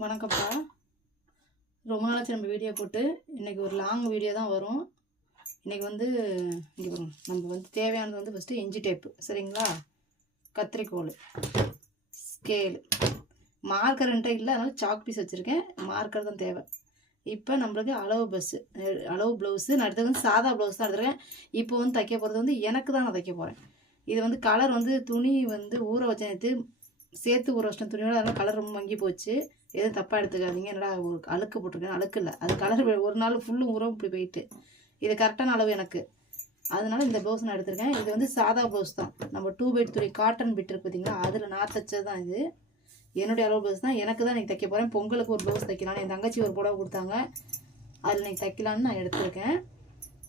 வணக்கம்ப்பா. ரொம்ப நாளாச்சு நம்ம வீடியோ போட்டு. இன்றைக்கி ஒரு லாங் வீடியோ தான் வரும். இன்றைக்கி வந்து இங்கே வரும் நம்ம வந்து தேவையானது வந்து ஃபஸ்ட்டு இஞ்சி டேப்பு சரிங்களா? கத்திரிக்கோல் ஸ்கேலு மார்க்கர் என்கிட்ட இல்லை அதனால் சாக் பீஸ் வச்சுருக்கேன். மார்க்கர் தான் தேவை. இப்போ நம்மளுக்கு அளவு பஸ்ஸு அளவு ப்ளவுஸு நான் எடுத்தது வந்து சாதா ப்ளவுஸ் தான் எடுத்துருக்கேன். இப்போ வந்து தைக்க போகிறது வந்து எனக்கு தான் நான் தைக்க போகிறேன் இது வந்து கலர் வந்து துணி வந்து ஊற வச்ச சேர்த்து ஊற வச்சிட்டேன் துணியோட அதெல்லாம் கலர் ரொம்ப மங்கி போச்சு. எதுவும் தப்பாக எடுத்துக்காதீங்க. என்னடா ஒரு அழுக்கு போட்டிருக்கேன் அழுக்கு இல்லை அது கலர் ஒரு நாள் ஃபுல்லும் ஊறம் இப்படி போயிட்டு. இது கரெக்டான அளவு எனக்கு. அதனால இந்த ப்ளவுஸ் நான் எடுத்திருக்கேன். இது வந்து சாதா ப்ளவுஸ் தான். நம்ம டூ பைட் துணி காட்டன் பிட் இருக்கு பார்த்தீங்களா அதில் நான் தைச்சது தான் இது. என்னுடைய அளவு ப்ளவுஸ் தான். எனக்கு தான் இன்றைக்கி தைக்க போகிறேன் பொங்கலுக்கு ஒரு ப்ளவுஸ் தைக்கலாம் என் தங்கச்சி ஒரு புடவை கொடுத்தாங்க. அதில் இன்றைக்கி தைக்கலான்னு நான் எடுத்திருக்கேன்.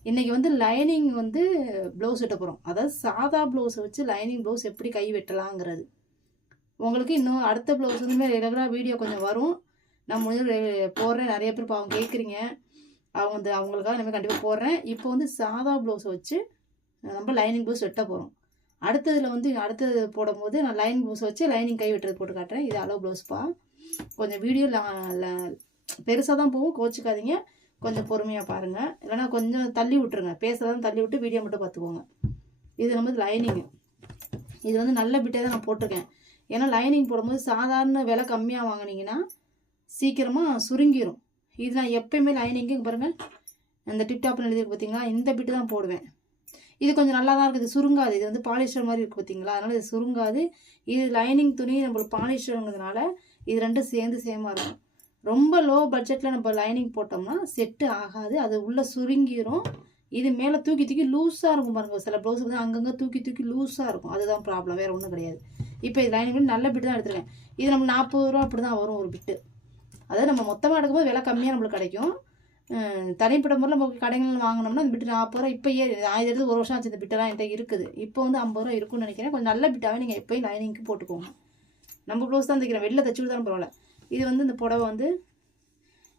இன்றைக்கி வந்து லைனிங் வந்து ப்ளவுஸ் வெட்ட போகிறோம் அதாவது சாதா ப்ளவுஸை வச்சு லைனிங் ப்ளவுஸ் எப்படி கை வெட்டலாங்கிறது. உங்களுக்கு இன்னும் அடுத்த ப்ளவுஸ் வந்து ரெகுலராக வீடியோ கொஞ்சம் வரும். நான் முடிஞ்சு போடுறேன். நிறைய பேர் இப்போ அவங்க கேட்குறீங்க அவங்க வந்து அவங்களுக்காக நம்ம கண்டிப்பாக போடுறேன். இப்போ வந்து சாதா ப்ளவுஸை வச்சு நம்ம லைனிங் ப்ளவுஸ் வெட்ட போகிறோம் அடுத்ததில் வந்து அடுத்தது போடும்போது நான் லைனிங் ப்ளவுஸ் வச்சு லைனிங் கை வெட்டுறது போட்டு காட்டுறேன். இது அளவு ப்ளவுஸ்ப்பா கொஞ்சம் வீடியோ பெருசாக தான் போகும். கோச்சிக்காதீங்க. கொஞ்சம் பொறுமையாக பாருங்கள் இல்லைன்னா கொஞ்சம் தள்ளி விட்டுருங்க. பேசுகிறதான் தள்ளி விட்டு வீடியோ மட்டும் பார்த்துக்கோங்க. இது நம்ம லைனிங்கு இது வந்து நல்ல பிட்டே தான் நான் போட்டிருக்கேன். ஏன்னா லைனிங் போடும்போது சாதாரண விலை கம்மியாக வாங்குனீங்கன்னா சீக்கிரமாக சுருங்கிரும். இது நான் எப்பயுமே லைனிங்கு பாருங்கள் அந்த டிப்டாப்னு எழுதிருக்கு பார்த்தீங்களா இந்த பிட்டு தான் போடுவேன். இது கொஞ்சம் நல்லா தான் இருக்குது சுருங்காது. இது வந்து பாலிஸ்டர் மாதிரி இருக்குது பார்த்தீங்களா அதனால் இது சுருங்காது. இது லைனிங் துணி நம்மளுக்கு பாலிஸ்டருங்கிறதுனால இது ரெண்டும் சேர்ந்து சேமாக இருக்கும். ரொம்ப லோ பட்ஜெட்டில் நம்ம லைனிங் போட்டோம்னா செட்டு ஆகாது. அது உள்ளே சுருங்கிரும். இது மேலே தூக்கி தூக்கி லூஸாக இருக்கும் பாருங்கள் சில ப்ளவுஸ் வந்து அங்கங்கே தூக்கி தூக்கி லூஸாக இருக்கும். அதுதான் ப்ராப்ளம் வேறு ஒன்றும் கிடையாது. இப்போ இது லைனிங் நல்ல பிட்டு தான் எடுத்துருக்கேன். இது நம்ம நாற்பது ரூபா அப்படி தான் வரும் ஒரு பிட்டு அதாவது நம்ம மொத்தமாக எடுக்கும்போது விலை கம்மியாக நம்மளுக்கு கிடைக்கும். தனிப்பட்ட முறையில் நம்ம கடைகள் வாங்கினோம்னா அந்த பிட்டு நாற்பது ரூபா இப்போ ஏ ஆயிரம் எடுத்து ஒரு வருஷம் ஆச்சு இந்த பிட்டெல்லாம் என்கிட்ட இருக்குது. இப்போ வந்து ஐம்பது ரூபா இருக்கும்னு நினைக்கிறேன். கொஞ்சம் நல்ல பிட்டாகவே நீங்கள் எப்போயும் லைனிங்க்கு போட்டுக்கோங்க. நம்ம ப்ளவுஸ் தான் தைக்கிறேன் வெளில தைச்சு கொடுத்தாலும் பரவாயில்ல. இது வந்து இந்த புடவை வந்து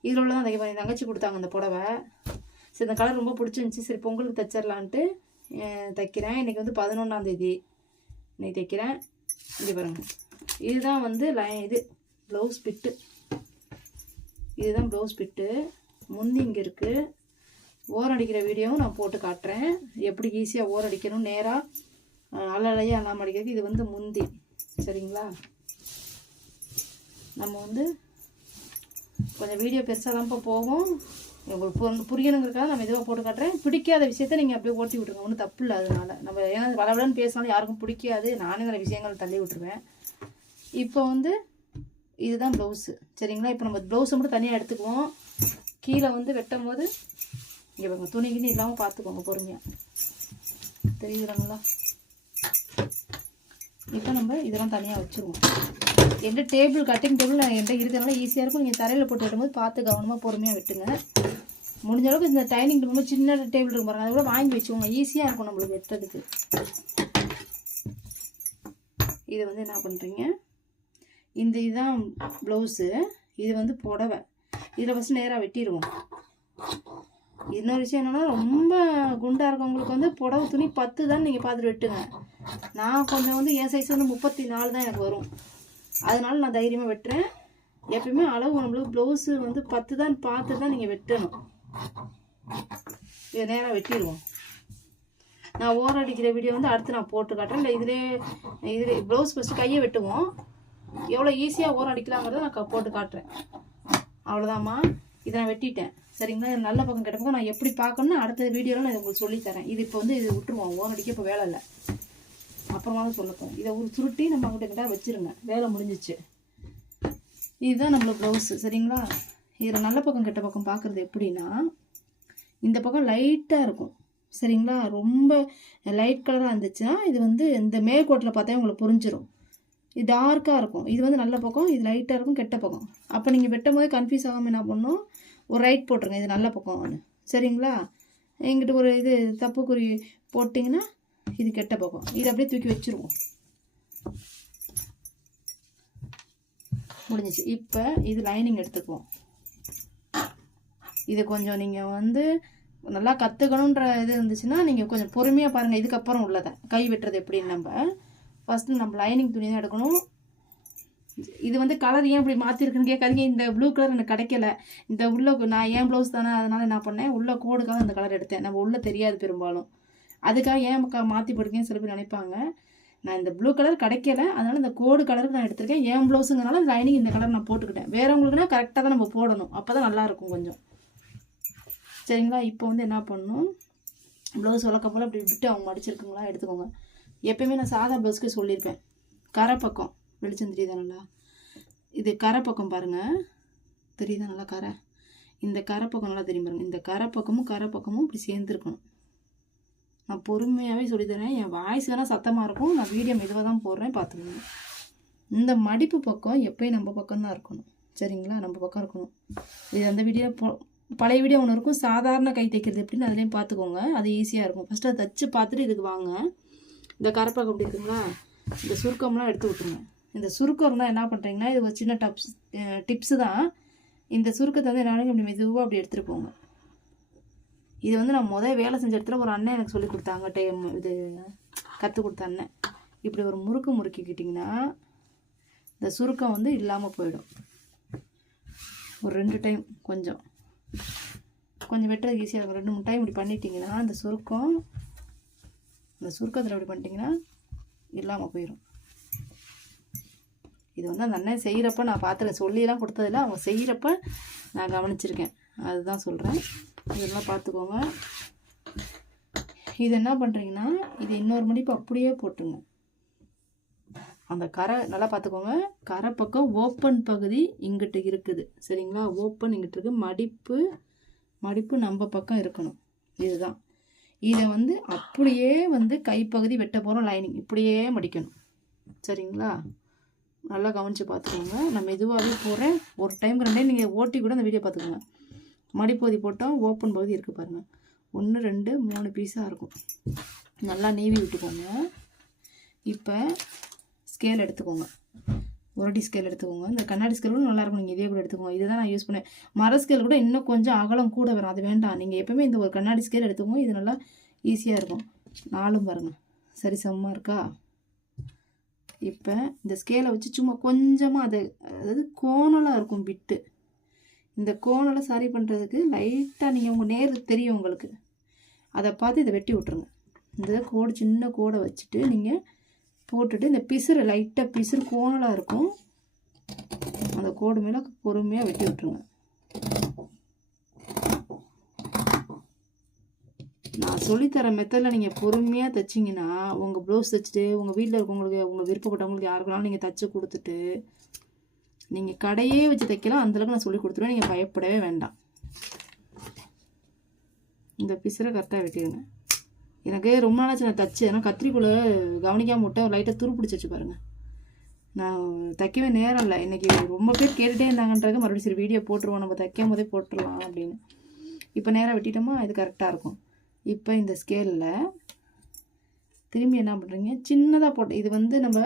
இதில் உள்ள தான் தைக்க தங்கச்சி கொடுத்தாங்க இந்த புடவை. சரி இந்த கலர் ரொம்ப பிடிச்சிருந்துச்சி. சரி பொங்கலுக்கு தைச்சிடலான்ட்டு தைக்கிறேன். இன்றைக்கி வந்து பதினொன்றாந்தேதி இன்றைக்கி தைக்கிறேன். இங்கே பாருங்க. இதுதான் வந்து லை இது ப்ளவுஸ் பிட்டு இதுதான் ப்ளவுஸ் பிட்டு முந்தி இங்கே இருக்குது ஓரம் அடிக்கிற வீடியோவும் நான் போட்டு காட்டுறேன். எப்படி ஈஸியாக ஓரம் அடிக்கணும். நேராக அலலையாக அல்லாமல் அடிக்கிறதுக்கு இது வந்து முந்தி. சரிங்களா? நம்ம வந்து கொஞ்சம் வீடியோ பெருசாக தான்ப்பா போகும். உங்களுக்கு புரி- புரியணுங்கிறதுக்காக நம்ம இதுவாக போட்டு காட்டுறேன். பிடிக்காத விஷயத்த நீங்கள் அப்படியே ஓட்டி விட்ருங்க ஒன்றும் தப்பு இல்லை அதனால. நம்ம ஏன்னா வளவலன்னு பேசினாலும் யாருக்கும் பிடிக்காது. நானே நிறைய விஷயங்கள் தள்ளி விட்டுருவேன். இப்போ வந்து இதுதான் ப்ளவுஸு சரிங்களா? இப்போ நம்ம ப்ளவுஸை மட்டும் தனியாக எடுத்துக்குவோம். கீழே வந்து வெட்டும் போது இங்கே பாருங்க துணி கிணி இல்லாமல் பார்த்துக்கோங்க பொறுமையாக தெரியுதுங்களா? இப்போ நம்ம இதெல்லாம் தனியாக வச்சுருவோம். என்கிட்ட டேபிள் கட்டிங் டேபிள் என்கிட்ட இருக்கிறதுனால ஈஸியாக இருக்கும். நீங்கள் தரையில் போட்டு விடும்போது பார்த்து கவனமாக பொறுமையாக வெட்டுங்க. முடிஞ்ச அளவுக்கு இந்த டைனிங் டேபிள் சின்ன டேபிள் இருக்கும் பாருங்க. அதை கூட வாங்கி வச்சுக்கோங்க. ஈஸியாக இருக்கும் நம்மளுக்கு வெட்டுறதுக்கு. இதை வந்து என்ன பண்ணுறீங்க இந்த இதுதான் ப்ளவுஸு இது வந்து புடவை. இதில் ஃபஸ்ட்டு நேராக வெட்டிடுவோம். இன்னொரு விஷயம் என்னென்னா ரொம்ப குண்டாக இருக்கவங்களுக்கு வந்து புடவை துணி பத்து தான் நீங்கள் பார்த்துட்டு வெட்டுங்க. நான் கொஞ்சம் வந்து என் சைஸ் வந்து முப்பத்தி நாலு தான் எனக்கு வரும். அதனால நான் தைரியமாக வெட்டுறேன். எப்பயுமே அளவு நம்மளுக்கு ப்ளவுஸு வந்து பத்து தான் பார்த்து தான் நீங்கள் வெட்டணும். இதை நேராக வெட்டிடுவோம். நான் ஓரம் அடிக்கிற வீடியோ வந்து அடுத்து நான் போட்டு காட்டுறேன். இல்லை இதிலே இதிலே ப்ளவுஸ் ஃபஸ்ட்டு கையை வெட்டுவோம். எவ்வளோ ஈஸியாக ஓரம் அடிக்கலாங்கிறத நான் போட்டு காட்டுறேன். அவ்வளோதாம்மா இதை நான் வெட்டிட்டேன். சரிங்களா? இது நல்ல பக்கம் கெட்ட பக்கம். நான் எப்படி பார்க்கணும்னு அடுத்த வீடியோவில் நான் உங்களுக்கு சொல்லித்தரேன் இது இப்போ வந்து இது விட்டுருவோம். ஓரம் அடிக்க இப்போ வேலை இல்லை. அப்புறமா தான் சொல்லப்போம் இதை ஒரு சுருட்டி நம்ம அங்கிட்ட கிட்ட வச்சுருங்க. வேலை முடிஞ்சிச்சு. இதுதான் நம்மளுக்கு ப்ளவுஸு சரிங்களா? இதில் நல்ல பக்கம் கெட்ட பக்கம் பார்க்குறது எப்படின்னா இந்த பக்கம் லைட்டாக இருக்கும். சரிங்களா? ரொம்ப லைட் கலராக இருந்துச்சுன்னா இது வந்து இந்த மேற்கோட்டில் பார்த்தா உங்களுக்கு புரிஞ்சிடும் இது டார்க்காக இருக்கும். இது வந்து நல்ல பக்கம் இது லைட்டாக இருக்கும் கெட்ட பக்கம். அப்போ நீங்கள் வெட்டும் போது கன்ஃபியூஸ் ஆகாமல் என்ன பண்ணணும்? ஒரு ரைட் போட்டுருங்க. இது நல்ல பக்கம் சரிங்களா? எங்கிட்ட ஒரு இது தப்பு குறி போட்டிங்கன்னா இது கெட்ட பக்கம். இது அப்படியே தூக்கி வச்சிருவோம். முடிஞ்சிச்சு. இப்போ இது லைனிங் எடுத்துக்குவோம். இது கொஞ்சம் நீங்கள் வந்து நல்லா கற்றுக்கணுன்ற இது இருந்துச்சுன்னா நீங்கள் கொஞ்சம் பொறுமையாக பாருங்கள் இதுக்கப்புறம் உள்ளதை. கை வெட்டுறது எப்படின்னு நம்ம ஃபஸ்ட்டு நம்ம லைனிங் துணி தான் எடுக்கணும். இது வந்து கலர் ஏன் இப்படி மாற்றிருக்குன்னு கேட்காதீங்க. இந்த ப்ளூ கலர் எனக்கு கிடைக்கல. இந்த உள்ள நான் ஏன் ப்ளவுஸ் தானே அதனால் என்ன பண்ணேன். உள்ள கோடுக்காக அந்த கலர் எடுத்தேன். நம்ம உள்ளே தெரியாது பெரும்பாலும். அதுக்காக ஏன் க மாற்றி போட்டிருக்கேன்னு சில பேர் நினைப்பாங்க. நான் இந்த ப்ளூ கலர் கிடைக்கல. அதனால் இந்த கோடு கலருக்கு நான் எடுத்திருக்கேன். ஏன் ப்ளவுஸுங்கிறனால லைனிங் இந்த கலர் நான் போட்டுக்கிட்டேன். வேறவங்களுக்குனா கரெக்டாக தான் நம்ம போடணும். அப்போ தான் நல்லாயிருக்கும் கொஞ்சம். சரிங்களா? இப்போ வந்து என்ன பண்ணணும் ப்ளவுஸ் வளர்க்க போல் அப்படி விட்டு அவங்க மடிச்சிருக்குங்களா எடுத்துக்கோங்க. எப்பயுமே நான் சாதா ப்ளவுஸ்க்கு சொல்லியிருப்பேன். கரை பக்கம் வெளிச்சம் தெரியுதா நல்லா? இது கரை பக்கம் பாருங்கள் தெரியுதா நல்லா கரை? இந்த கரை பக்கம் நல்லா தெரியும் பாருங்கள் இந்த கரை பக்கமும் கரை பக்கமும் இப்படி சேர்ந்துருக்கணும். நான் பொறுமையாகவே சொல்லித்தரேன். என் வாய்ஸ் வேணால் சத்தமாக இருக்கும். நான் வீடியோ மெதுவாக தான் போடுறேன். பார்த்துக்கோங்க இந்த மடிப்பு பக்கம் எப்பயும் நம்ம பக்கம் தான் இருக்கணும். சரிங்களா? நம்ம பக்கம் இருக்கணும். இது அந்த வீடியோ பழைய வீடியோ ஒன்று இருக்கும். சாதாரண கை தைக்கிறது எப்படின்னு அதுலேயும் பார்த்துக்கோங்க அது ஈஸியாக இருக்கும். ஃபஸ்ட்டு அதை தச்சு பார்த்துட்டு இதுக்கு வாங்க. இந்த கரப்பாக்கம் அப்படி இருக்குங்களா? இந்த சுருக்கம்லாம் எடுத்து விட்ருங்க இந்த சுருக்கம் இருந்தால் என்ன பண்ணுறீங்கன்னா இது ஒரு சின்ன டப்ஸ் டிப்ஸு தான். இந்த சுருக்கத்தை வந்து என்னாலும் இப்படி மெதுவாக அப்படி எடுத்துகிட்டு போங்க. இது வந்து நான் முதல் வேலை செஞ்ச இடத்துல ஒரு அண்ணன் எனக்கு சொல்லி கொடுத்தாங்க டைம் இது கற்றுக் கொடுத்த அண்ணன். இப்படி ஒரு முறுக்கு முறுக்கிக்கிட்டிங்கன்னா இந்த சுருக்கம் வந்து இல்லாமல் போயிடும். ஒரு ரெண்டு டைம் கொஞ்சம். கொஞ்சம் வெட்டுறது ஈஸியாக இருக்கும். ரெண்டு மூணு டைம் இப்படி பண்ணிட்டீங்கன்னா அந்த சுருக்கம் அந்த சுருக்கத்தில் இப்படி பண்ணிட்டீங்கன்னா இல்லாமல் போயிடும் இது வந்து அந்த அண்ணன் செய்கிறப்ப நான் பார்த்துருக்கேன் சொல்லியெல்லாம் கொடுத்ததில்ல. அவங்க செய்கிறப்ப நான் கவனிச்சிருக்கேன். அதுதான் சொல்கிறேன் இதெல்லாம் பார்த்துக்கோங்க. இது என்ன பண்ணுறீங்கன்னா இது இன்னொரு மடிப்பு அப்படியே போட்டுருங்க. அந்த கரை நல்லா பார்த்துக்கோங்க. கரை பக்கம் ஓப்பன் பகுதி இங்கிட்டு இருக்குது. சரிங்களா? ஓப்பன் இங்கிட்டு இருக்கு. மடிப்பு மடிப்பு நம்ம பக்கம் இருக்கணும். இதுதான். இதை வந்து அப்படியே வந்து கைப்பகுதி வெட்ட போகிறோம் லைனிங் இப்படியே மடிக்கணும். சரிங்களா? நல்லா கவனித்து பார்த்துக்கோங்க. நான் மெதுவாகவே போகிறேன் ஒரு டைம் ரெண்டே நீங்கள் ஓட்டி கூட அந்த வீடியோ பார்த்துக்கோங்க. மடிப்பகுதி போட்டோம் ஓப்பன் பகுதி இருக்குது பாருங்கள் ஒன்று ரெண்டு மூணு பீஸாக இருக்கும். நல்லா நீவி விட்டுக்கோங்க. இப்போ ஸ்கேல் எடுத்துக்கோங்க. உரடி ஸ்கேல் எடுத்துக்கோங்க. இந்த கண்ணாடி ஸ்கேல் கூட நல்லாயிருக்கும் நீங்கள் இதே கூட எடுத்துக்கோங்க. இதுதான் நான் யூஸ் பண்ணேன். மர ஸ்கேல் கூட இன்னும் கொஞ்சம் அகலம் கூட வரும். அது வேண்டாம். நீங்கள் எப்போவுமே இந்த ஒரு கண்ணாடி ஸ்கேல் எடுத்துக்கோங்க. இது நல்லா ஈஸியாக இருக்கும். நாலும் பாருங்கள் சரி சமமாக இருக்கா? இப்போ இந்த ஸ்கேலை வச்சு சும்மா கொஞ்சமாக அதை அதாவது கோணலாக இருக்கும் பிட்டு இந்த கோணலை சரி பண்ணுறதுக்கு லைட்டாக நீங்கள் உங்கள் நேர் தெரியும் உங்களுக்கு. அதை பார்த்து இதை வெட்டி விட்ருங்க இந்த கோடு சின்ன கோடை வச்சுட்டு நீங்கள் போட்டுட்டு இந்த பிசுறு லைட்டாக பிசுறு கோணலாக இருக்கும். அந்த கோடு மேலே பொறுமையாக வெட்டி விட்ருங்க நான் சொல்லித்தர மெத்தடில் நீங்கள் பொறுமையாக தைச்சிங்கன்னா உங்கள் ப்ளவுஸ் தைச்சிட்டு உங்கள் வீட்டில் இருக்கவங்களுக்கு உங்கள் விருப்பப்பட்டவங்களுக்கு யாருக்குனாலும் நீங்கள் தைச்சி கொடுத்துட்டு நீங்கள் கடையே வச்சு தைக்கலாம் அந்தளவுக்கு நான் சொல்லி கொடுத்துருவேன். நீங்கள் பயப்படவே வேண்டாம். இந்த பிசுரை கரெக்டாக வெட்டிடுங்க. எனக்கு ரொம்ப நாளாச்சு நான் தைச்சு ஏன்னா கத்திரிக்குள்ளே கவனிக்காம விட்டேன் லைட்டாக துரு பிடிச்சி வச்சு பாருங்கள் நான் தைக்கவே நேரம் இல்லை. இன்றைக்கி ரொம்ப பேர் கேட்டுகிட்டே இருந்தாங்கன்றது மறுபடியும் சரி வீடியோ போட்டுருவோம். நம்ம தைக்கும் போதே போட்டுடலாம் அப்படின்னு. இப்போ நேராக வெட்டிட்டோமா? இது கரெக்டாக இருக்கும். இப்போ இந்த ஸ்கேலில் திரும்பி என்ன பண்ணுறீங்க சின்னதாக போட்டு இது வந்து நம்ம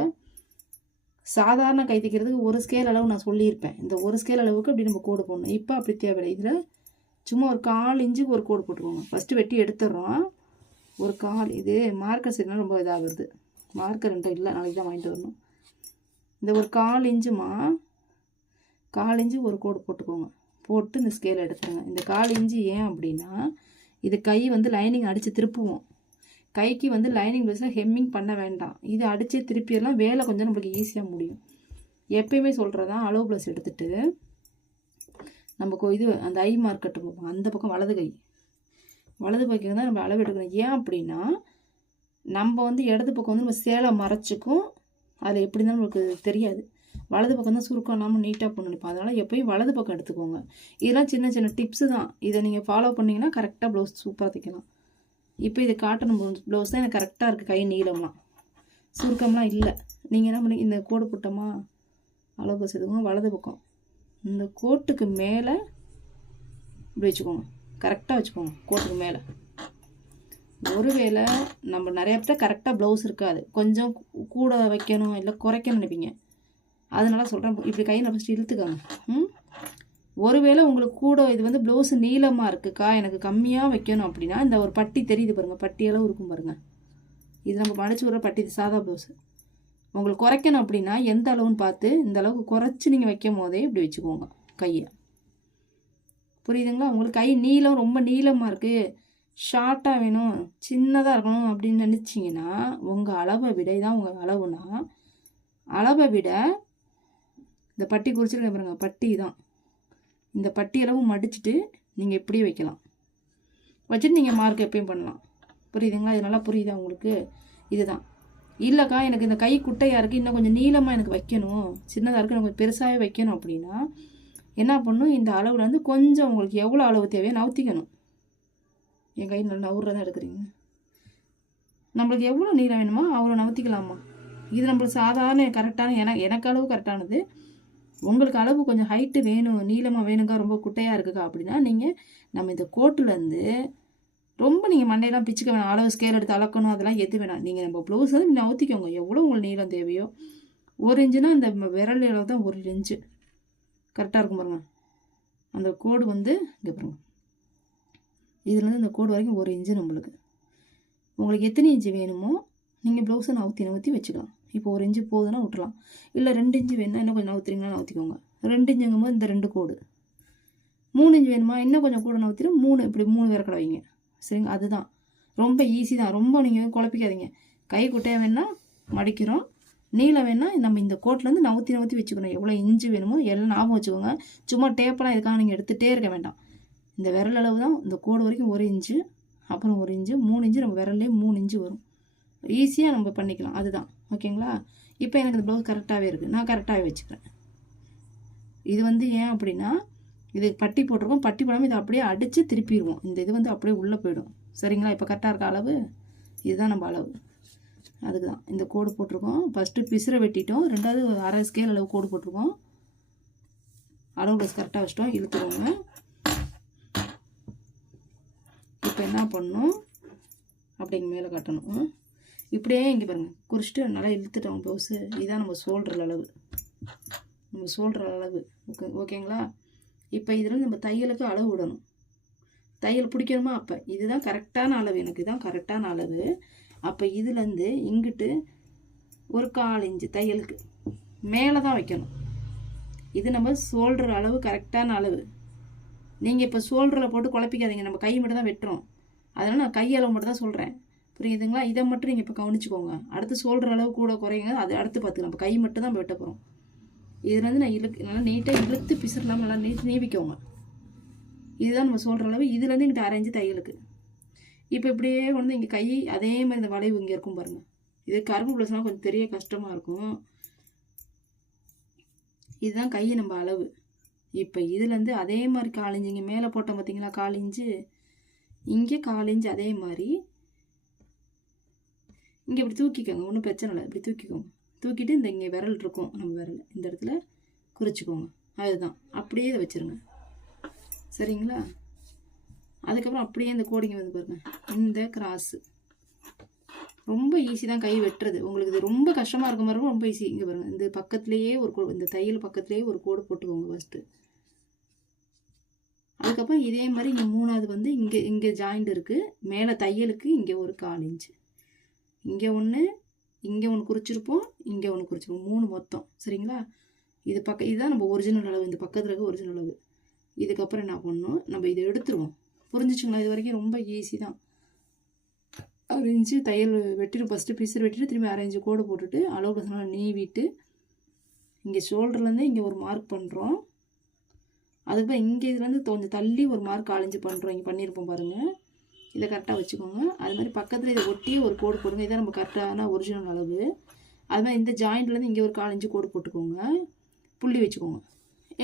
சாதாரண கை தைக்கிறதுக்கு ஒரு ஸ்கேல் அளவு நான் சொல்லியிருப்பேன். இந்த ஒரு ஸ்கேல் அளவுக்கு அப்படி நம்ம கோடு போடணும். இப்போ அப்படி தேவையில்லை. இதில் சும்மா ஒரு கால் இன்ச்சுக்கு ஒரு கோடு போட்டுக்கோங்க. ஃபஸ்ட்டு வெட்டி எடுத்துடுறோம். ஒரு கால். இது மார்க்கர் சரினா ரொம்ப இதாகுது மார்க்கர் ரெண்டும் இல்லை. நாளைக்கு தான் வாங்கிட்டு வரணும். இந்த ஒரு கால் இன்ச்சுமா? கால் இன்ச்சு ஒரு கோடு போட்டுக்கோங்க. போட்டு இந்த ஸ்கேல் எடுத்துருங்க இந்த கால் இன்ச்சு ஏன் அப்படின்னா இது கை வந்து லைனிங் அடித்து திருப்புவோம். கைக்கு வந்து லைனிங் ப்ளவுஸில் ஹெம்மிங் பண்ண வேண்டாம். இது அடித்து திருப்பியெல்லாம் வேலை கொஞ்சம் நம்மளுக்கு ஈஸியாக முடியும். எப்பயுமே சொல்கிறதான் அளவு ப்ளவுஸ் எடுத்துகிட்டு நமக்கு இது அந்த ஐ மார்க்கெட்டு போவோம் அந்த பக்கம் வலது கை. வலது பக்கம் தான் நம்ம அளவு எடுக்கணும். ஏன் அப்படின்னா நம்ம வந்து இடது பக்கம் வந்து நம்ம சேலை மறைச்சிக்கும். அதில் எப்படி தான் நம்மளுக்கு தெரியாது. வலது பக்கம் தான் சுருக்கம் இல்லாமல் நீட்டாக பண்ணணும் அதனால் எப்பயும் வலது பக்கம் எடுத்துக்கோங்க. இதெல்லாம் சின்ன சின்ன டிப்ஸு தான். இதை நீங்கள் ஃபாலோ பண்ணிங்கன்னா கரெக்டாக ப்ளவுஸ் சூப்பராக தைக்கலாம். இப்போ இது காட்டன் ப்ளவுஸ் தான் எனக்கு கரெக்டாக இருக்குது கை நீளம்லாம். சுருக்கம்லாம் இல்லை. நீங்கள் என்ன பண்ணி இந்த கோடு போட்டோமா? அளவு பஸ் வலது பக்கம். இந்த கோட்டுக்கு மேலே இப்படி வச்சுக்கோங்க. கரெக்டாக வச்சுக்கோங்க கோட்டுக்கு மேலே. ஒருவேளை நம்ம நிறைய பேர் கரெக்டாக ப்ளவுஸ் இருக்காது. கொஞ்சம் கூட வைக்கணும் இல்லை குறைக்கணும்னு நினைப்பீங்க. அதனால சொல்கிறேன் இப்படி கையில் ஃபஸ்ட்டு இழுத்துக்கோங்க. ம்? ஒருவேளை உங்களுக்கு கூட இது வந்து ப்ளவுஸ் நீளமாக இருக்குக்கா எனக்கு கம்மியாக வைக்கணும் அப்படின்னா இந்த ஒரு பட்டி தெரியுது பாருங்கள் பட்டியெல்லாம் இருக்கும் பாருங்கள் இது நம்ம மடிச்சு விட்ற பட்டி சாதா ப்ளவுஸு உங்களுக்கு குறைக்கணும் அப்படின்னா எந்த அளவுன்னு பார்த்து இந்த அளவுக்கு குறைச்சி நீங்கள் வைக்கும் போதே இப்படி வச்சுக்கோங்க கையை. புரியுதுங்களா? உங்களுக்கு கை நீளம் ரொம்ப நீளமாக இருக்குது ஷார்ட்டாக வேணும் சின்னதாக இருக்கணும் அப்படின்னு நினச்சிங்கன்னா உங்கள் அளவை விட இதான் உங்கள் அளவுனா அளவை விட இந்த பட்டி குறிச்சிருக்க பாருங்கள் பட்டி தான். இந்த பட்டியலவும் மடிச்சுட்டு நீங்கள் இப்படியே வைக்கலாம். வச்சுட்டு நீங்கள் மார்க் எப்பயும் பண்ணலாம். புரியுதுங்களா? இது நல்லா புரியுதா உங்களுக்கு? இதுதான். இல்லைக்கா எனக்கு இந்த கை குட்டையாக இருக்குது இன்னும் கொஞ்சம் நீளமாக எனக்கு வைக்கணும். சின்னதாக இருக்குது எனக்கு கொஞ்சம் பெருசாகவே வைக்கணும் அப்படின்னா என்ன பண்ணும்? இந்த அளவில் வந்து கொஞ்சம் உங்களுக்கு எவ்வளோ அளவு தேவையோ நவுத்திக்கணும். என் கை நல்லா நவுறதான் எடுக்கிறீங்க. நம்மளுக்கு எவ்வளோ நீளம் வேணுமோ அவ்வளோ நவுத்திக்கலாமா இது நம்மளுக்கு சாதாரண கரெக்டான எனக்கு எனக்கு அளவு கரெக்டானது உங்களுக்கு அளவு கொஞ்சம் ஹைட்டு வேணும் நீளமாக வேணுங்க ரொம்ப குட்டையாக இருக்குக்கா அப்படின்னா நீங்கள் நம்ம இந்த கோட்டிலேருந்து ரொம்ப நீங்கள் மண்டையெல்லாம் பிச்சுக்க வேணாம். அளவு ஸ்கேல் எடுத்து அளக்கணும் அதெல்லாம் எது வேணாம். நீங்கள் நம்ம ப்ளவுஸ் வந்து நவுத்திக்கோங்க எவ்வளோ உங்களுக்கு நீளம் தேவையோ. ஒரு இன்ச்சுனா அந்த விரல் அளவு தான் ஒரு இன்ச்சு. கரெக்டாக இருக்கும் பாருங்க. அந்த கோடு வந்து இங்கே பாருங்க. இதுலேருந்து இந்த கோடு வரைக்கும் ஒரு இன்ச்சு நம்மளுக்கு. உங்களுக்கு எத்தனை இன்ச்சு வேணுமோ நீங்கள் ப்ளவுஸை நவுத்தி நவுத்தி வச்சுக்கலாம். இப்போ ஒரு இன்ச்சு போகுதுன்னா விட்டுலாம் இல்லை ரெண்டு இன்ச்சு வேணும்னா இன்னும் கொஞ்சம் நவுத்துறீங்கன்னா நவுத்திக்கோங்க ரெண்டு இன்ச்சுங்கும் போது இந்த ரெண்டு கோடு. மூணு இன்ச்சு வேணுமா? இன்னும் கொஞ்சம் கூட நவுத்திட்டு மூணு இப்படி மூணு விரக்கடை வைங்க. சரிங்க? அதுதான். ரொம்ப ஈஸி தான். ரொம்ப நீங்கள் குழப்பிக்காதீங்க. கை குட்டையை வேணால் மடிக்கிறோம். நீளம் வேணால் நம்ம இந்த கோட்லேருந்து நவுத்தி நவுத்தி வச்சுக்கணும். எவ்வளோ இஞ்சு வேணுமோ எல்லாம் ஞாபகம் வச்சுக்கோங்க. சும்மா டேப்பெல்லாம் இதுக்காக நீங்கள் எடுத்துகிட்டே இருக்க வேண்டாம். இந்த விரல் அளவு தான். இந்த கோடு வரைக்கும் ஒரு இன்ச்சு அப்புறம் ஒரு இன்ச்சு மூணு இன்ச்சு நம்ம விரல்லே மூணு இன்ச்சு வரும். ஈஸியாக நம்ம பண்ணிக்கலாம். அதுதான். ஓகேங்களா? இப்போ எனக்கு இந்த ப்ளவுஸ் கரெக்டாகவே இருக்குது நான் கரெக்டாகவே வச்சுக்கிறேன். இது வந்து ஏன் அப்படின்னா இது பட்டி போட்டிருக்கோம். பட்டி போடாமல் இதை அப்படியே அடித்து திருப்பிடுவோம். இந்த இது வந்து அப்படியே உள்ளே போயிடும். சரிங்களா? இப்போ கரெக்டாக இருக்க அளவு? இதுதான் நம்ம அளவு. அதுக்கு தான் இந்த கோடு போட்டிருக்கோம். ஃபஸ்ட்டு பிசுரை வெட்டிட்டோம். ரெண்டாவது அரை ஸ்கேல் அளவு கோடு போட்டிருக்கோம். அளவு ப்ளஸ் கரெக்டாக வச்சிட்டோம். இழுத்துக்கோங்க இப்போ என்ன பண்ணணும்? அப்படிங்க மேலே கட்டணும். ம். இப்படியே இங்கே பாருங்கள் குறிச்சிட்டு நல்லா இழுத்துட்டோம் ப்ளவுஸு இதுதான் நம்ம சோல்டர் அளவு. நம்ம சோல்டர் அளவு. ஓகே ஓகேங்களா? இப்போ இதில் நம்ம தையலுக்கு அளவு விடணும். தையல் பிடிக்கணுமா? அப்போ. இதுதான் கரெக்டான அளவு எனக்கு. இதுதான் கரெக்டான அளவு. அப்போ இதுலேருந்து இங்கிட்டு ஒரு கால் இன்ச்சு தையலுக்கு மேலே தான் வைக்கணும். இது நம்ம சோல்டர் அளவு கரெக்டான அளவு. நீங்கள் இப்போ சோல்டரில் போட்டு குழப்பிக்காதீங்க. நம்ம கை மட்டும் தான் வெட்டுறோம். அதனால் நான் கை அளவு மட்டும் தான் சொல்கிறேன் புரியுதுங்களா? இதை மட்டும் நீங்கள் இப்போ கவனிச்சிக்கோங்க. அடுத்து சொல்கிற அளவு கூட குறையுங்க. அது அடுத்து பார்த்துக்கலாம் நம்ம கை மட்டும் தான் வெட்ட போகிறோம் இதுலேருந்து நான் இழுக்கு நல்லா நீட்டாக இழுத்து பிசுறலாம் நல்லா நீ நீவிக்கோங்க. இதுதான் நம்ம சொல்கிற அளவு. இதுலேருந்து இங்கிட்ட அரைஞ்சு தையலுக்கு. இப்போ இப்படியே வந்து இங்கே கை அதே மாதிரி இந்த வளைவு இங்கே இருக்கும் பாருங்கள் இது கரும்பு ப்ளவுஸ்னால் கொஞ்சம் தெரிய கஷ்டமாக இருக்கும். இதுதான் கை நம்ம அளவு. இப்போ இதுலேருந்து அதே மாதிரி காலிஞ்சு இங்கே மேலே போட்டோம் பார்த்தீங்களா காலிஞ்சு இங்கே காலிஞ்சு அதே மாதிரி இங்கே இப்படி தூக்கிக்கோங்க. ஒன்றும் பிரச்சனை இல்லை. இப்படி தூக்கிக்கோங்க. தூக்கிட்டு இந்த இங்கே விரல் இருக்கும். நம்ம விரல் இந்த இடத்துல குறிச்சிக்கோங்க. அதுதான். அப்படியே இதை வச்சுருங்க. சரிங்களா? அதுக்கப்புறம் அப்படியே இந்த கோடிங்க வந்து பாருங்க. இந்த கிராஸு ரொம்ப ஈஸி தான் கை வெட்டுறது. உங்களுக்கு இது ரொம்ப கஷ்டமாக இருக்க மாதிரி ரொம்ப ஈஸி இங்கே பாருங்கள் இந்த பக்கத்துலேயே ஒரு கோ இந்த தையல் பக்கத்துலேயே ஒரு கோடு போட்டுக்கோங்க ஃபஸ்ட்டு அதுக்கப்புறம் இதே மாதிரி இங்கே மூணாவது வந்து இங்கே இங்கே ஜாயிண்ட் இருக்குது மேலே தையலுக்கு இங்கே ஒரு கால் இன்ச்சு இங்கே ஒன்று இங்கே ஒன்று குறிச்சிருப்போம் இங்கே ஒன்று குறிச்சிருப்போம். மூணு மொத்தம். சரிங்களா? இது பக்க இதுதான் நம்ம ஒரிஜினல் அளவு. இந்த பக்கத்தில் இருக்க ஒரிஜினல் அளவு. இதுக்கப்புறம் என்ன பண்ணணும்? நம்ம இதை எடுத்துருவோம். புரிஞ்சிச்சுங்களா? இது வரைக்கும் ரொம்ப ஈஸி தான். ஒரு இன்ச்சு தையல் வெட்டிட்டு ஃபஸ்ட்டு பீஸர் வெட்டிட்டு திரும்பி அரை இன்ச்சு கோடு போட்டுட்டு அளவு பசங்களை நீவிட்டு இங்கே ஷோல்டர்லேருந்து இங்கே ஒரு மார்க் பண்ணுறோம் அதுக்கப்புறம் இங்கே இதுலேருந்து கொஞ்சம் தள்ளி ஒரு மார்க் அலைஞ்சு பண்ணுறோம் இங்கே பண்ணியிருப்போம் பாருங்கள் இதை கரெக்டாக வச்சுக்கோங்க. அது மாதிரி பக்கத்தில் இதை ஒட்டி ஒரு கோடு போடுங்க. இதான் நம்ம கரெக்டான ஒரிஜினல் அளவு. அது மாதிரி இந்த ஜாயிண்ட்லேருந்து இங்கே ஒரு காலஞ்சு கோடு போட்டுக்கோங்க. புள்ளி வச்சுக்கோங்க.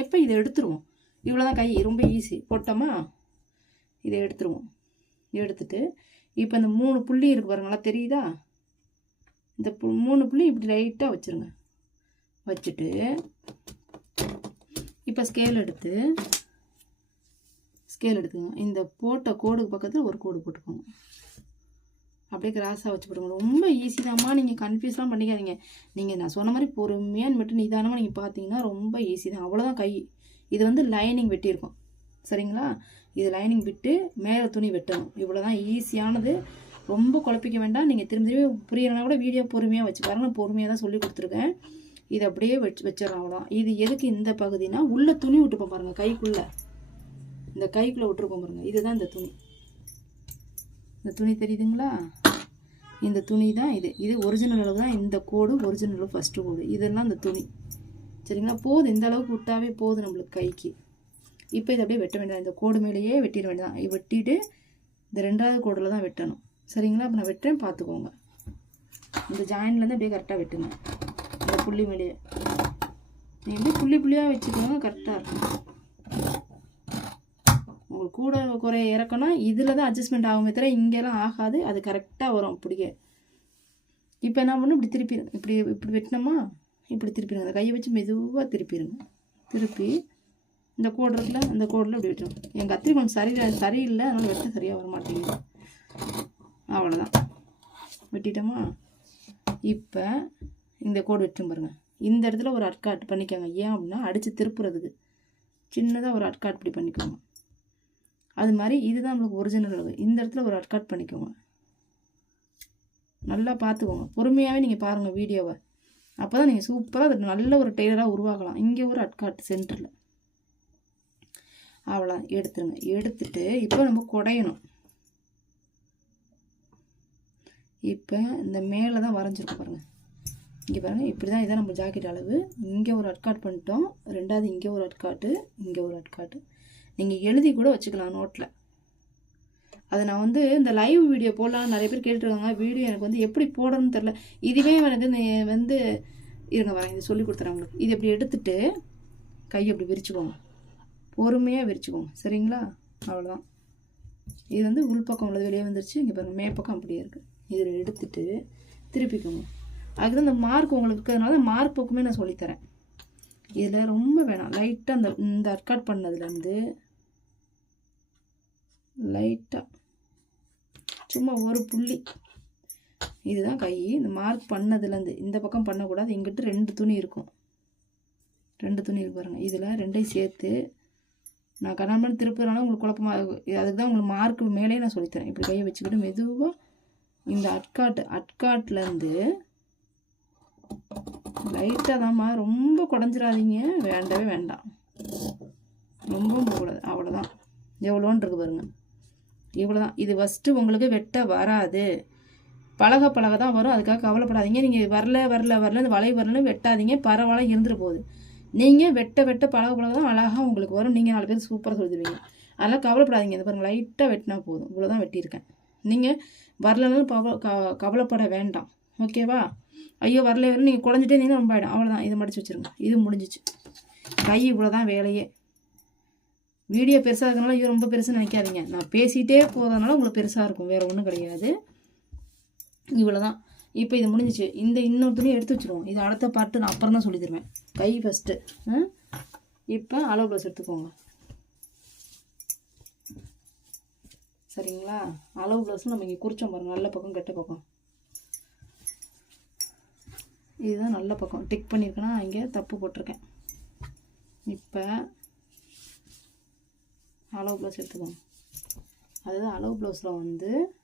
எப்போ இதை எடுத்துருவோம்? இவ்வளோ தான் கை. ரொம்ப ஈஸி போட்டோமா? இதை எடுத்துருவோம். எடுத்துட்டு இப்போ இந்த மூணு புள்ளி இருக்கு பாருங்களா தெரியுதா? இந்த பு மூணு புள்ளி இப்படி லைட்டாக வச்சுருங்க. வச்சுட்டு இப்போ ஸ்கேல் எடுத்து ஸ்கேல் எடுத்துக்கோங்க. இந்த போட்ட கோடுக்கு பக்கத்தில் ஒரு கோடு போட்டுக்கோங்க. அப்படியே கிராஸாக வச்சு போடுங்க ரொம்ப ஈஸி தான்மா நீங்கள் கன்ஃபியூஸ்லாம் பண்ணிக்காதீங்க. நீங்கள் நான் சொன்ன மாதிரி பொறுமையாக மட்டும் நிதானமாக நீங்கள் பார்த்தீங்கன்னா ரொம்ப ஈஸி தான். அவ்வளோதான் கை. இது வந்து லைனிங் வெட்டியிருக்கும். சரிங்களா? இது லைனிங் விட்டு மேலே துணி வெட்டணும். இவ்வளோ தான் ஈஸியானது ரொம்ப குழப்பிக்க வேண்டாம். நீங்கள் திரும்ப திரும்பி புரியலைன்னா கூட வீடியோ பொறுமையாக வச்சு பாருங்க. நான் பொறுமையாக தான் சொல்லி கொடுத்துருக்கேன். இது அப்படியே வச்சு வச்சிடறோம் அவ்வளோ இது எதுக்கு இந்த பகுதினா உள்ளே துணி விட்டுப்போம் பாருங்கள் கைக்குள்ளே. இந்த கைக்குள்ளே விட்டுருக்கோம் பாருங்கள் இதுதான் இந்த துணி. இந்த துணி தெரியுதுங்களா? இந்த துணி தான் இது. இது ஒரிஜினல் அளவு தான். இந்த கோடு ஒரிஜினல் ஃபஸ்ட்டு கோடு. இதெல்லாம் இந்த துணி. சரிங்களா? போதும். இந்த அளவுக்கு விட்டாவே போதும் நம்மளுக்கு கைக்கு. இப்போ இதை அப்படியே வெட்ட வேண்டாம் இந்த கோடு மேலேயே வெட்டிட வேண்டாம் வெட்டிட்டு இந்த ரெண்டாவது கோடில் தான் வெட்டணும். சரிங்களா? அப்போ நான் வெட்டுறேன். பார்த்துக்கோங்க. இந்த ஜாயின்லேருந்து அப்படியே கரெக்டாக வெட்டுங்க. இந்த புள்ளி மேலேயே. நீங்கள் அப்படியே புள்ளி புள்ளியாக வச்சுக்கோங்க. கரெக்டாக இருக்கும். உங்களுக்கு கூட குறைய இறக்கணும் இதில் தான் அட்ஜஸ்ட்மெண்ட் ஆகுமே தவிர இங்கெல்லாம் ஆகாது. அது கரெக்டாக வரும் அப்படியே. இப்போ என்ன பண்ணும்? இப்படி திருப்பி இப்படி இப்படி வெட்டினோமா? இப்படி திருப்பிடுங்க. அந்த கையை வச்சு மெதுவாக திருப்பிடுங்க. திருப்பி இந்த கோடு இருக்குல்ல அந்த கோடில் இப்படி வெட்டணும் என் கத்திரி கொஞ்சம் சரி சரியில்லை. அதனால் வெட்ட சரியாக வர மாட்டேங்குது. அவ்வளோதான் வெட்டிட்டோமா? இப்போ இந்த கோடு வெட்டும் பாருங்கள் இந்த இடத்துல ஒரு அட்காட் பண்ணிக்கோங்க. ஏன் அப்படின்னா அடித்து திருப்புறதுக்கு. சின்னதாக ஒரு அட்காட் இப்படி பண்ணிக்கோங்க. அது மாதிரி இதுதான் நம்மளுக்கு ஒரிஜினல் அளவு இந்த இடத்துல ஒரு அட்காட் பண்ணிக்கோங்க. நல்லா பார்த்துக்கோங்க. பொறுமையாகவே நீங்கள் பாருங்கள் வீடியோவை. அப்போ தான் நீங்கள் சூப்பராக அது நல்ல ஒரு டெய்லராக உருவாக்கலாம். இங்கே ஒரு அட்காட் சென்டரில் அவ்வளோ எடுத்துருங்க. எடுத்துட்டு இப்போ நம்ம குடையணும். இப்போ இந்த மேலே தான் வரைஞ்சிருக்கோம் பாருங்கள் இங்கே பாருங்கள் இப்படி தான் இதான் நம்ம ஜாக்கெட் அளவு. இங்கே ஒரு அட்காட் பண்ணிட்டோம். ரெண்டாவது இங்கே ஒரு அட்காட்டு இங்கே ஒரு அட்காட்டு நீங்கள் எழுதி கூட வச்சுக்கலாம் நோட்டில் அதை நான் வந்து இந்த லைவ் வீடியோ போடலாம் நிறைய பேர் கேட்டுருக்காங்க. வீடியோ எனக்கு வந்து எப்படி போடணும்னு தெரில இதுவே எனக்கு வந்து இருங்க வரேன் இது சொல்லி கொடுத்துறேன் உங்களுக்கு. இது இப்படி எடுத்துட்டு கையை இப்படி விரிச்சுக்கோங்க. பொறுமையாக விரிச்சுக்கோங்க. சரிங்களா? அவ்வளோதான் இது வந்து உள்பக்கம் உள்ளது வெளியே வந்துருச்சு. இங்கே பாருங்க மேப்பக்கம் அப்படியே இருக்குது இதில் எடுத்துட்டு திருப்பிக்கோங்க. அதுக்கு தான் இந்த மார்க் உங்களுக்கு இருக்கிறதுனால மார்க் பக்கமே நான் சொல்லித்தரேன் இதில் ரொம்ப வேணாம். லைட்டாக அந்த இந்த அர்க்காட் பண்ணதுலேருந்து லைட்டாக சும்மா ஒரு புள்ளி. இதுதான் கை. இந்த மார்க் பண்ணதுலேருந்து இந்த பக்கம் பண்ணக்கூடாது. எங்கிட்ட ரெண்டு துணி இருக்கும். ரெண்டு துணி இருக்கு பாருங்கள் இதில் ரெண்டையும் சேர்த்து நான் கண்ணாமணி திருப்புறனால உங்களுக்கு குழப்பமாக இருக்கும். அதுக்கு தான் உங்களுக்கு மார்க் மேலேயே நான் சொல்லித்தரேன். இப்படி கையை வச்சுக்கிட்டு மெதுவாக இந்த அட்காட் அட்காட்லேருந்து லைட்டாக தான்மா ரொம்ப குடஞ்சிடாதீங்க வேண்டவே வேண்டாம். ரொம்ப போகக்கூடாது. அவ்வளோதான் எவ்வளோன்றது பாருங்கள் பாருங்க. இவ்வளோ தான் இது ஃபஸ்ட்டு உங்களுக்கு வெட்ட வராது. பழக பழக தான் வரும். அதுக்காக கவலைப்படாதீங்க. நீங்கள் வரல வரல வரல இந்த வளை வரலன்னு வெட்டாதீங்க. பரவாயில்ல இருந்துட்டு போகுது. நீங்கள் வெட்ட வெட்ட பழக பழக தான் அழகாக உங்களுக்கு வரும். நீங்கள் நாலு பேர் சூப்பராக சொல்லிடுவீங்க அதெல்லாம் கவலைப்படாதீங்க. இந்த பாருங்கள் லைட்டாக வெட்டினா போதும். இவ்வளோ தான் வெட்டியிருக்கேன். நீங்கள் வரலனாலும் பவ க கவலைப்பட வேண்டாம். ஓகேவா ஐயோ வரல வரல நீங்கள் குழஞ்சிட்டே இருந்தீங்கன்னா ரொம்ப ஆகிடும் அவ்வளோதான் இதை மடிச்சு வச்சுருங்க. இது முடிஞ்சிச்சு. கை இவ்வளோ தான் வேலையே. வீடியோ பெருசாக இருக்கனால ஐயோ ரொம்ப பெருசுன்னு நினைக்காதீங்க. நான் பேசிகிட்டே போகிறதுனால உங்களுக்கு பெருசாக இருக்கும். வேறு ஒன்றும் கிடையாது. இவ்வளோ தான் இப்போ இது முடிஞ்சிச்சு. இந்த இன்னொரு துணி எடுத்து வச்சுருவோம். இது அடுத்த பாட்டு நான் அப்புறம் தான் சொல்லி தருவேன். கை ஃபஸ்ட்டு இப்போ அளவு ப்ளவுஸ் எடுத்துக்கோங்க. சரிங்களா? அளவு ப்ளவுஸ் நம்ம இங்கே குறிச்சோம் பாருங்கள் நல்ல பக்கம் கெட்ட பக்கம். இதுதான் நல்ல பக்கம். டிக் பண்ணியிருக்கேன்னா இங்கே தப்பு போட்டிருக்கேன். இப்போ அளவு ப்ளவுஸ் எடுத்துக்கோங்க. அதுதான் அளவு ப்ளவுஸில் வந்து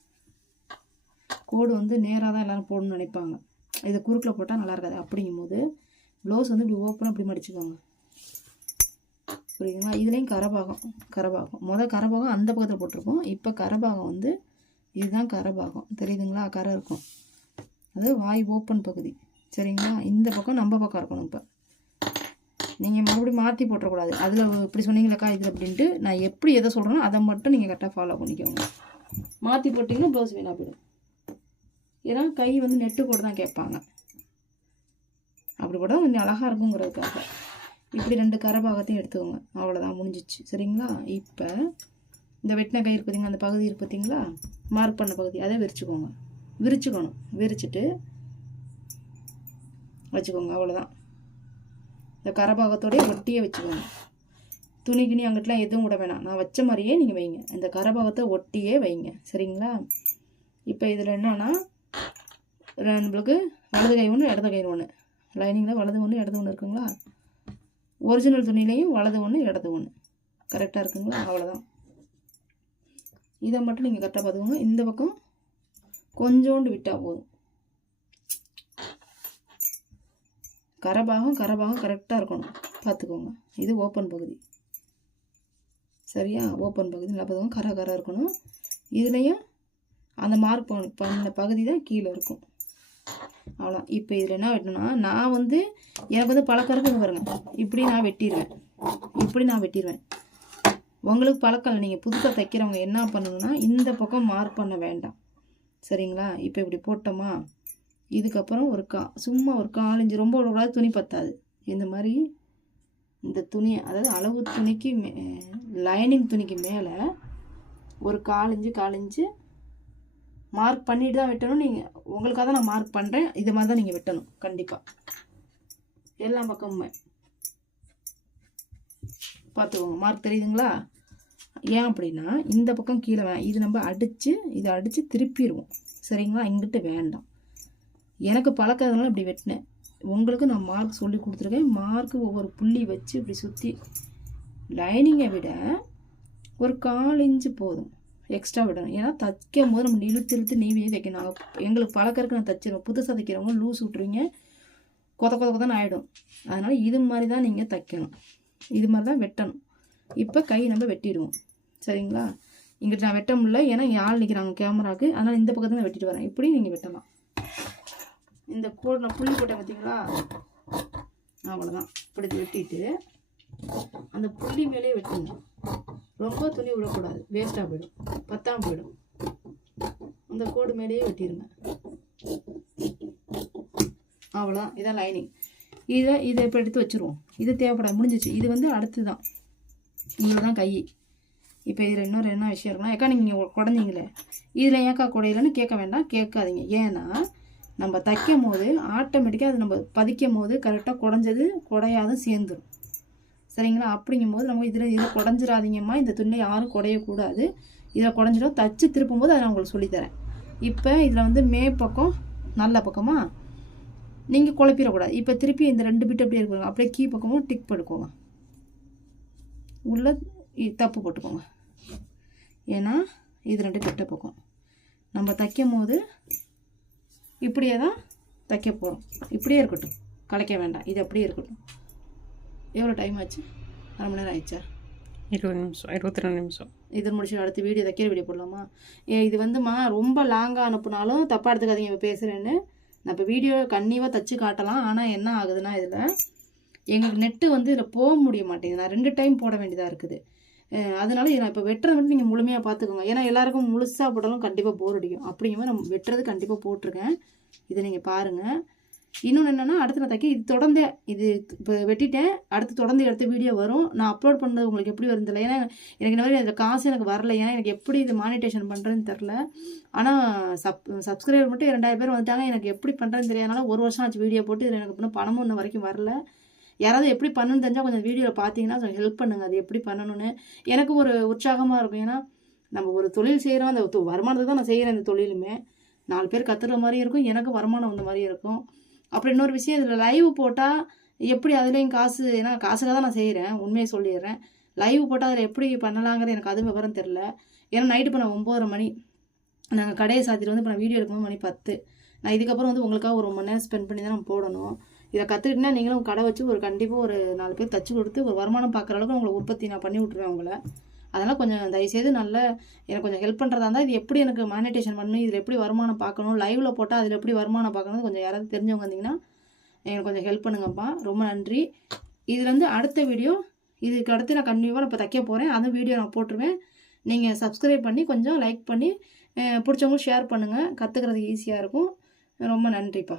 கோடு வந்து நேராக தான் எல்லோரும் போடணும்னு நினைப்பாங்க. இதை குறுக்கில் போட்டால் நல்லா இருக்காது. அப்படிங்கும்போது ப்ளவுஸ் வந்து இப்படி ஓப்பனாக இப்படி மடிச்சுக்கோங்க. புரியுதுங்களா? இதுலேயும் கரபாகம் கரபாகம். மொதல் கரபாகம் அந்த பக்கத்தில் போட்டிருக்கோம். இப்போ கரபாகம் வந்து இதுதான் கரபாகம். தெரியுதுங்களா? கரை இருக்கும். அது வாய் ஓப்பன் பகுதி. சரிங்களா? இந்த பக்கம் நம்ம பக்கம் இருக்கணும் இப்போ. நீங்கள் மறுபடியும் மாற்றி போட்டுறக்கூடாது. அதில் இப்படி சொன்னீங்களக்கா இது அப்படின்ட்டு நான் எப்படி எதை சொல்கிறேனோ அதை மட்டும் நீங்கள் கரெக்டாக ஃபாலோ பண்ணிக்கோங்க. மாற்றி போட்டிங்கன்னா ப்ளவுஸ் வீணாக போயிடும். ஏன்னா கை வந்து நெட்டு கூட தான் கேட்பாங்க. அப்படி கூட கொஞ்சம் அழகாக இருக்குங்கிறதுக்காக. இப்படி ரெண்டு கரபாகத்தையும் எடுத்துக்கோங்க. அவ்வளோதான் முடிஞ்சிச்சு. சரிங்களா? இப்போ இந்த வெட்டின கை இருக்கு அந்த பகுதி இருக்கு மார்க் பண்ண பகுதி. அதை விரிச்சுக்கோங்க. விரிச்சுக்கணும். விரிச்சிட்டு வச்சுக்கோங்க. அவ்வளோதான் இந்த கரபாகத்தோடய ஒட்டியே வச்சுக்கோங்க. துணி கிணி அங்கிட்டலாம் எதுவும் விட வேணாம். நான் வச்ச மாதிரியே நீங்கள் வைங்க. இந்த கரபாகத்தை ஒட்டியே வைங்க. சரிங்களா? இப்போ இதில் என்னன்னா நம்மளுக்கு வலது கை ஒன்று இடது கை ஒன்று லைனிங்கில் வலது ஒன்று இடது ஒன்று இருக்குங்களா? ஒரிஜினல் துணிலையும் வலது ஒன்று இடது ஒன்று கரெக்டாக இருக்குங்களா? அவ்வளோதான் இதை மட்டும் நீங்கள் கரெக்டாக பார்த்துக்கோங்க. இந்த பக்கம் கொஞ்சோண்டு விட்டால் போதும். கரபாகம் கரபாகம் கரெக்டாக இருக்கணும். பார்த்துக்கோங்க. இது ஓப்பன் பகுதி. சரியா? ஓப்பன் பகுதி. நல்லா பார்த்துக்கோங்க. கர கரை இருக்கணும். இதுலேயும் அந்த மார்க் பண்ண பகுதி தான் கீழே இருக்கும். அவ்வளோ இப்போ இதில் என்ன வெட்டணும்னா நான் வந்து எனக்கு வந்து பழக்கம் இருக்குங்க பாருங்க. இப்படி நான் வெட்டிடுவேன் இப்படி நான் வெட்டிடுவேன் உங்களுக்கு பழக்கம் இல்லை. நீங்கள் புதுசாக தைக்கிறவங்க என்ன பண்ணணும்னா இந்த பக்கம் மார்க் பண்ண வேண்டாம். சரிங்களா? இப்போ இப்படி போட்டோமா? இதுக்கப்புறம் ஒரு கா சும்மா ஒரு காலஞ்சு ரொம்ப விடக்கூடாது துணி பத்தாது. இந்த மாதிரி இந்த துணி அதாவது அளவு துணிக்கு மே லைனிங் துணிக்கு மேலே ஒரு காலஞ்சு காலஞ்சு மார்க் பண்ணிட்டு தான் வெட்டணும். நீங்கள் உங்களுக்காக தான் நான் மார்க் பண்ணுறேன் இது மாதிரி தான் நீங்கள் வெட்டணும். கண்டிப்பாக எல்லா பக்கமுமே பார்த்துக்கோங்க. மார்க் தெரியுதுங்களா? ஏன் அப்படின்னா இந்த பக்கம் கீழே வேணாம் இது நம்ம அடித்து இதை அடித்து திருப்பிடுவோம். சரிங்களா? இங்கிட்டு வேண்டாம். எனக்கு பழக்கிறதுனால இப்படி வெட்டினேன். உங்களுக்கு நான் மார்க் சொல்லி கொடுத்துருக்கேன். மார்க்கு ஒவ்வொரு புள்ளி வச்சு இப்படி சுற்றி லைனிங்கை விட ஒரு கால் இன்ச்சு போதும். எக்ஸ்ட்ரா விடணும். ஏன்னா தைக்கும் போது நம்ம இழுத்து இழுத்து நீவியே தைக்கணும் நாங்கள் எங்களுக்கு பழக்கறதுக்கு நான் தைச்சிருவோம் புதுசாக தைக்கிறவங்க லூஸ் விட்ருவீங்க கொத கொத கொதன்னு ஆகிடும் அதனால் இது மாதிரி தான் நீங்கள் தைக்கணும். இது மாதிரி தான் வெட்டணும். இப்போ கை நம்ம வெட்டிடுவோம். சரிங்களா? இங்கிட்டு நான் வெட்ட முடியல. ஏன்னா இங்கே ஆள் நிற்கிறாங்க கேமராவுக்கு அதனால் இந்த பக்கத்தில் தான் வெட்டிட்டு வரேன். இப்படி நீங்கள் வெட்டலாம். இந்த கோடு நான் புள்ளி போட்டேன் பார்த்தீங்களா அவ்வளோதான் இப்படி வெட்டிட்டு அந்த புள்ளி மேலேயே வெட்டுங்க ரொம்ப துணி விடக்கூடாது. வேஸ்ட்டாக போயிடும். பத்தாம் போயிடும். அந்த கோடு மேலேயே வெட்டிடுங்க அவ்வளோதான் இதான் லைனிங் இதை இதை இப்போ எடுத்து வச்சுருவோம். இது தேவைப்படாது. முடிஞ்சிச்சு. இது வந்து அடுத்து தான் இவ்வளோ தான் கை. இப்போ இதில் இன்னொரு என்ன விஷயம் இருக்குன்னா ஏக்கா நீங்கள் குடஞ்சிங்களே. இதில் ஏக்கா குடையிலன்னு கேட்க வேண்டாம். கேட்காதீங்க. ஏன்னா நம்ம தைக்கும் போது ஆட்டோமேட்டிக்காக அது நம்ம பதிக்கும் போது கரெக்டாக குடஞ்சது குடையாதும் சேர்ந்துடும் சரிங்களா? அப்படிங்கும்போது நம்ம இதில் இதில் குடஞ்சிடாதீங்கம்மா இந்த துணியை யாரும் குடையக்கூடாது. இதில் குடஞ்சிடும். தச்சு திருப்பும் போது அதை நான் உங்களுக்கு சொல்லித்தரேன். இப்போ இதில் வந்து மே பக்கம் நல்ல பக்கமா? நீங்கள் குழப்பிடக்கூடாது. இப்போ திருப்பி இந்த ரெண்டு பிட்டு அப்படியே இருக்குங்க. அப்படியே கீ பக்கமும் டிக் போட்டுக்கோங்க. உள்ள தப்பு போட்டுக்கோங்க. ஏன்னா இது ரெண்டு கெட்ட பக்கம். நம்ம தைக்கும் போது இப்படியே தான் தைக்க போகிறோம் இப்படியே இருக்கட்டும். கலைக்க வேண்டாம். இது அப்படியே இருக்கட்டும். எவ்வளோ டைம் ஆச்சு? அரை மணி நேரம் ஆயிடுச்சா? இருபது நிமிஷம். இருபத்தி ரெண்டு நிமிஷம். இது முடிச்சு அடுத்த வீடியோ தைக்கிற வீடியோ போடலாமா? ஏ இது வந்துமா ரொம்ப லாங்காக அனுப்புனாலும் தப்பாக எடுத்துக்காதீங்க. இப்போ பேசுகிறேன்னு நான் இப்போ வீடியோ கன்னிவாக தச்சு காட்டலாம். ஆனால் என்ன ஆகுதுன்னா இதில் எங்களுக்கு நெட்டு வந்து இதில் போக முடிய மாட்டேங்குது. நான் ரெண்டு டைம் போட வேண்டியதாக இருக்குது. அதனால நான் இப்போ வெட்டுறது மட்டும் நீங்கள் முழுமையாக பார்த்துக்கோங்க ஏன்னா எல்லாருக்கும் முழுசாக போட்டாலும் கண்டிப்பாக போர் அடிக்கும். அப்படிங்கும்போது நம்ம வெட்டுறது கண்டிப்பாக போட்டிருக்கேன். இதை நீங்கள் பாருங்கள் இன்னொன்று என்னென்னா அடுத்து நான் தைக்க இது தொடர்ந்து இது இப்போ வெட்டிட்டேன். அடுத்து தொடர்ந்து எடுத்த வீடியோ வரும். நான் அப்லோட் பண்ணது உங்களுக்கு எப்படி வருது ஏன்னா எனக்கு இந்த மாதிரி அதில் காசு எனக்கு வரல. ஏன்னா எனக்கு எப்படி இது மானிட்டேஷன் பண்ணுறதுன்னு தெரில ஆனால் சப் சப்ஸ்கிரைபர் மட்டும் ரெண்டாயிரம் பேர் வந்துட்டாங்க. எனக்கு எப்படி பண்ணுறதுன்னு தெரியாதனால ஒரு வருஷம் ஆச்சு வீடியோ போட்டு. இதில் எனக்கு இன்னும் பணமும் இன்ன வரைக்கும் வரல. யாராவது எப்படி பண்ணணும்னு தெரிஞ்சால் கொஞ்சம் வீடியோவில் பார்த்தீங்கன்னா கொஞ்சம் ஹெல்ப் பண்ணுங்கள் அது எப்படி பண்ணணும்னு எனக்கு ஒரு உற்சாகமாக இருக்கும். ஏன்னா நம்ம ஒரு தொழில் செய்கிறோம் அந்த வருமானத்துக்கு தான் நான் செய்கிறேன் இந்த தொழிலுமே. நாலு பேர் கத்துற மாதிரி இருக்கும். எனக்கு வருமானம் வந்த மாதிரி இருக்கும். அப்புறம் இன்னொரு விஷயம் இதில் லைவ் போட்டால் எப்படி அதுலேயும் காசு ஏன்னா காசுக்காக தான் நான் செய்கிறேன் உண்மையை சொல்லிடுறேன். லைவ் போட்டால் அதில் எப்படி பண்ணலாங்கிறது எனக்கு அது விவரம் தெரில ஏன்னா நைட்டு இப்போ நான் ஒம்போதரை மணி நாங்கள் கடையை சாத்திட்டு வந்து இப்போ நான் வீடியோ எடுக்கும்போது மணி பத்து. நான் இதுக்கப்புறம் வந்து உங்களுக்காக ஒரு மணி நேரம் ஸ்பெண்ட் பண்ணி தான் நான் போடணும். இதை கற்றுக்கிட்டுனா நீங்களும் கடை வச்சு ஒரு கண்டிப்பாக ஒரு நாலு பேர் தச்சு கொடுத்து ஒரு வருமானம் பார்க்குற அளவுக்கு உங்களை உற்பத்தி நான் பண்ணி விட்ருவேன் உங்களை. அதெல்லாம் கொஞ்சம் தயவுசெய்து நல்ல எனக்கு கொஞ்சம் ஹெல்ப் பண்ணுறதா இருந்தால் இது எப்படி எனக்கு மானிட்டேஷன் பண்ணணும் இதில் எப்படி வருமானம் பார்க்கணும் லைவில் போட்டால் அதில் எப்படி வருமானம் பார்க்கணும் கொஞ்சம் யாராவது தெரிஞ்சவங்க வந்தீங்கன்னா எனக்கு கொஞ்சம் ஹெல்ப் பண்ணுங்கப்பா. ரொம்ப நன்றி. இதுலேருந்து அடுத்த வீடியோ இதுக்கு அடுத்து நான் கண்டிப்பாக நான் இப்போ தைக்க போகிறேன் அந்த வீடியோ நான் போட்டுருவேன். நீங்கள் சப்ஸ்கிரைப் பண்ணி கொஞ்சம் லைக் பண்ணி பிடிச்சவங்களும் ஷேர் பண்ணுங்கள் கற்றுக்கிறதுக்கு ஈஸியாக இருக்கும். ரொம்ப நன்றிப்பா.